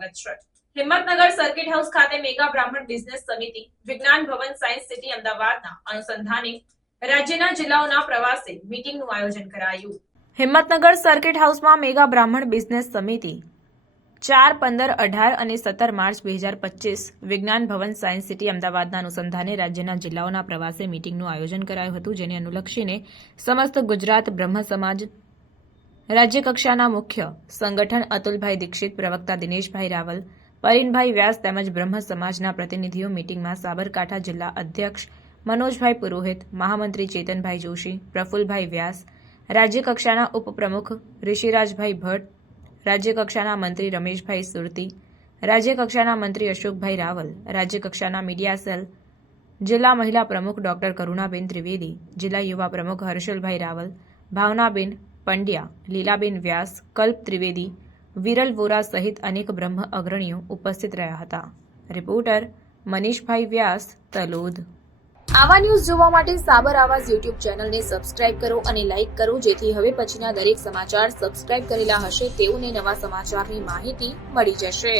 સ્વાગત છે। Himmatnagar circuit house ખાતે મેગા બ્રાહ્મણ બિઝનેસ સમિતિ વિજ્ઞાન ભવન સાયન્સ સિટી અમદાવાદના અનુસંધાને રાજ્યના જિલ્લાઓના પ્રવાસે મીટિંગનું આયોજન કરાયું। હિંમતનગર સર્કિટ હાઉસમાં મેગા બ્રાહ્મણ બિઝનેસ સમિતિ 4, 15, 18 અને 17 માર્ચ 2025 વિજ્ઞાન ભવન સાયન્સ સિટી અમદાવાદના અનુસંધાને રાજ્યના જિલ્લાઓના પ્રવાસે મીટિંગનું આયોજન કરાયું હતું, જેને અનુલક્ષીને સમસ્ત ગુજરાત બ્રહ્મ સમાજ રાજ્ય કક્ષાના મુખ્ય સંગઠન અતુલભાઈ દીક્ષિત, પ્રવક્તા દિનેશભાઈ રાવલ, પરીનભાઈ વ્યાસ તેમજ બ્રહ્મ સમાજના પ્રતિનિધિઓ મીટિંગમાં સાબરકાંઠા જિલ્લા અધ્યક્ષ મનોજભાઈ પુરોહિત, મહામંત્રી ચેતનભાઈ જોશી, પ્રફુલભાઈ વ્યાસ, રાજ્ય કક્ષાના ઉપપ્રમુખ ઋષિરાજભાઈ ભટ્ટ, રાજ્ય કક્ષાના મંત્રી રમેશભાઈ સુરતી, રાજ્ય કક્ષાના મંત્રી અશોકભાઈ રાવલ, રાજ્ય કક્ષાના મીડિયા સેલ જિલ્લા મહિલા પ્રમુખ ડોક્ટર કરુણાબેન ત્રિવેદી, જિલ્લા યુવા પ્રમુખ હર્ષલભાઈ રાવલ, ભાવનાબેન પંડ્યા, લીલાબેન વ્યાસ, કલ્પ ત્રિવેદી, વિરલ વોરા સહિત અનેક બ્રહ્મ અગ્રણીઓ ઉપસ્થિત રહ્યા હતા। રિપોર્ટર મનીષભાઈ વ્યાસ, તલોદ। આવા ન્યૂઝ જોવા માટે સાબર આવાઝ યુટ્યુબ ચેનલને સબસ્ક્રાઇબ કરો અને લાઇક કરો, જેથી હવે પછીના દરેક સમાચાર સબસ્ક્રાઇબ કરેલા હશે તેઓને નવા સમાચારની માહિતી મળી જશે।